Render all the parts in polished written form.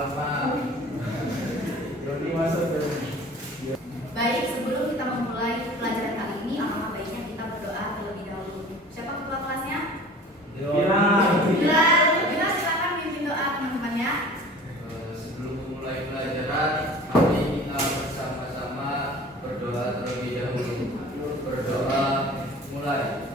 Alma. Joni masuk Joni. Baik, sebelum kita memulai pelajaran kali ini, alangkah baiknya kita berdoa terlebih dahulu. Siapa ketua kelasnya? Bila silakan pimpin doa teman-temannya. Sebelum memulai pelajaran, mari kita bersama-sama berdoa terlebih dahulu. Berdoa mulai.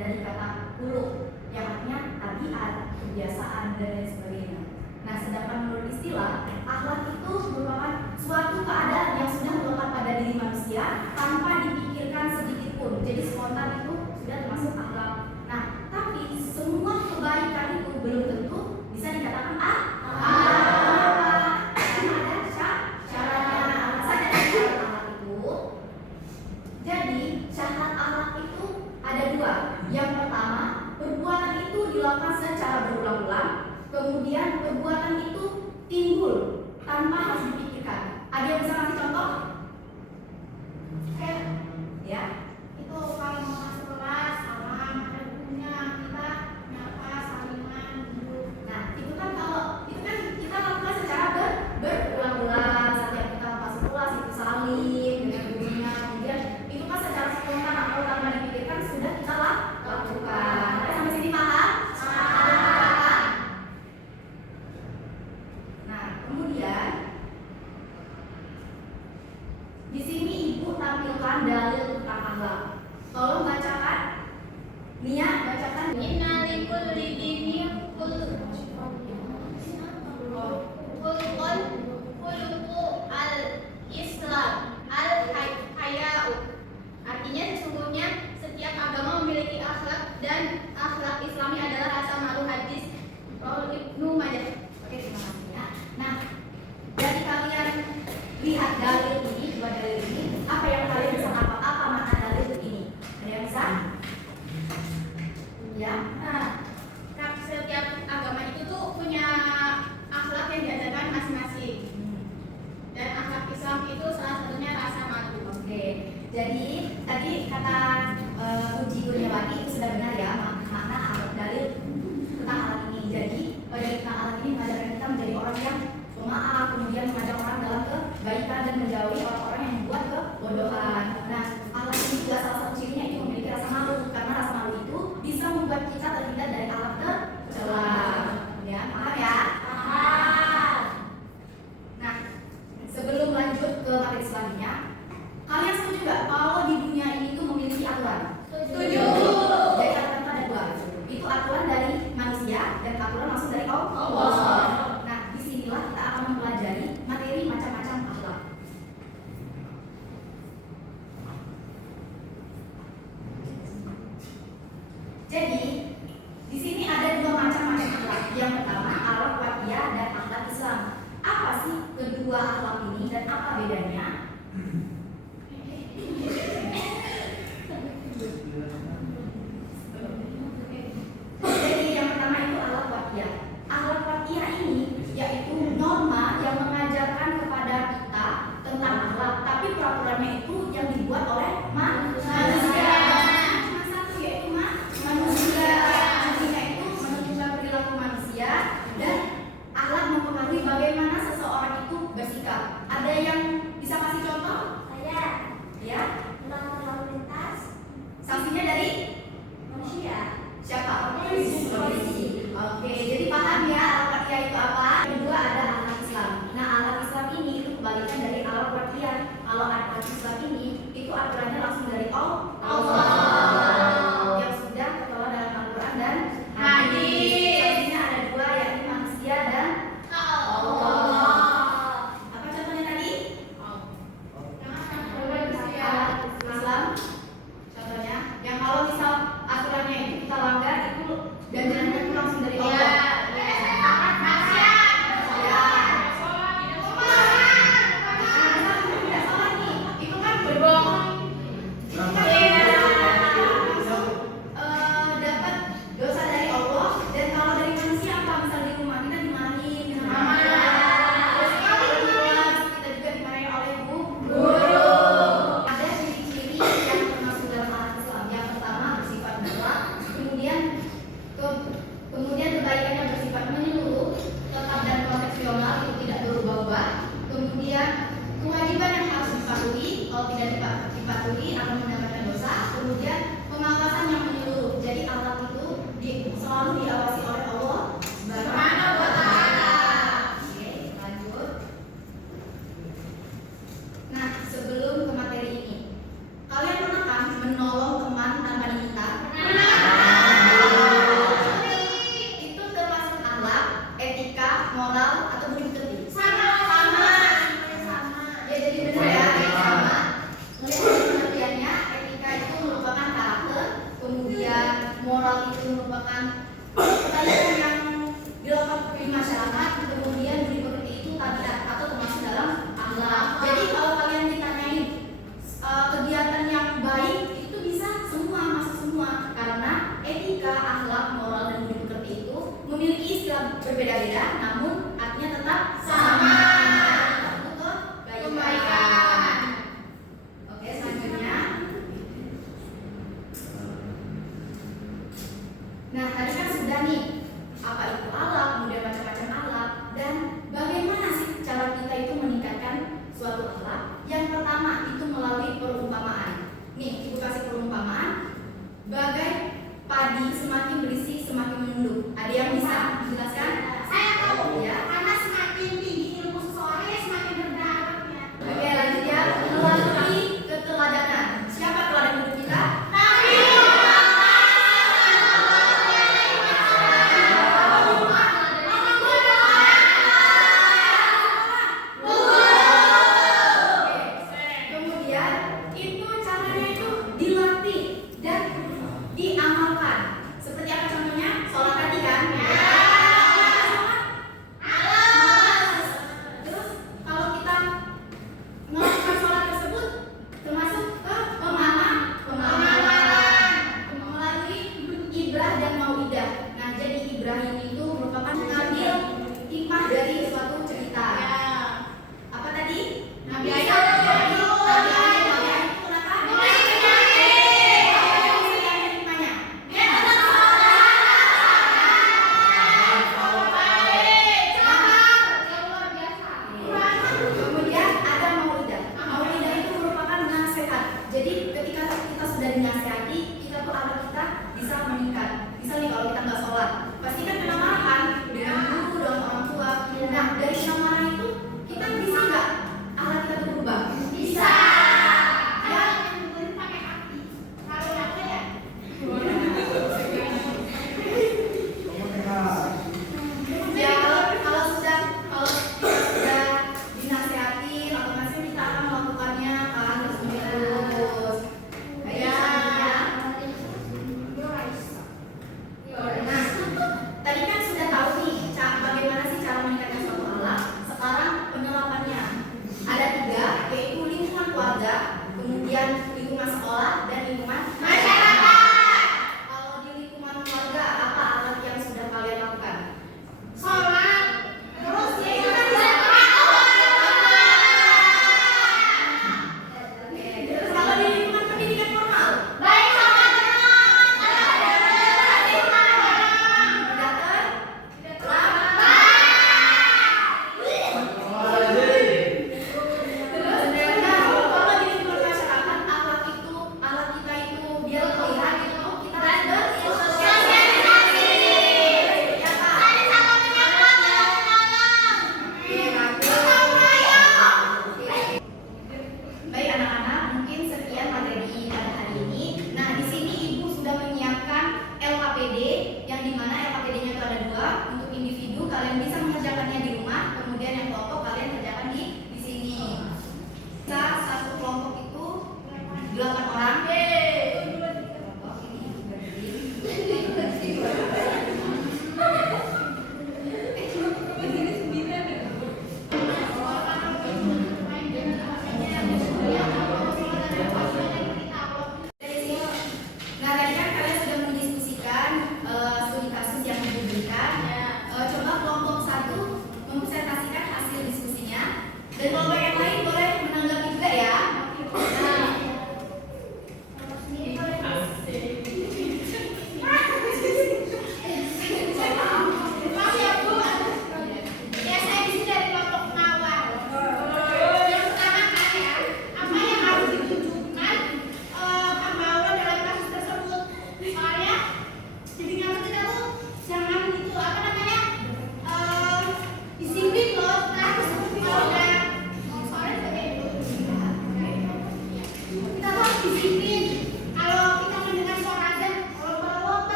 Dari kata huluk yang artinya tabiat, kebiasaan, dan lain sebagainya. Nah, sedangkan menurut istilah, akhlak itu merupakan suatu keadaan yang sudah melekat pada diri manusia tanpa dipikirkan sedikit pun. Jadi spontan itu sudah termasuk akhlak. Nah, tapi semua kebaikan itu belum tentu bisa dikatakan akhlak. Karena ada caranya. Alasan dari syarat akhlak itu. Jadi syarat akhlak itu ada dua. Yang pertama, perbuatan itu dilakukan secara berulang-ulang. Kemudian perbuatan itu timbul tanpa harus dipikirkan. Ada yang bisa kasih contoh? Ya, itu kalau mau masuk kelas, salam, ada bukunya, kita nyapa, saliman, duduk. Nah, itu kan kita lakukan secara berulang-ulang. Setiap kita masuk kelas itu salim dengan bukunya. Kemudian itu kan secara spontan atau tanpa dipikirkan sudah kita lakukan. Sampai sini paham? Nah, kemudian moral atau budi pekerti? Sama. Ya jadi benar ya, sama. Melihat dari pengertiannya, etika itu merupakan karakter, kemudian moral itu merupakan kebaikan yang dilakukan di masyarakat, kemudian budi pekerti itu tabiat atau termasuk dalam akhlak. Jadi kalau kalian ditanyain kegiatan yang baik itu bisa semua, masuk semua, karena etika, akhlak, moral dan budi pekerti itu memiliki istilah berbeda-beda, namun artinya tetap sama.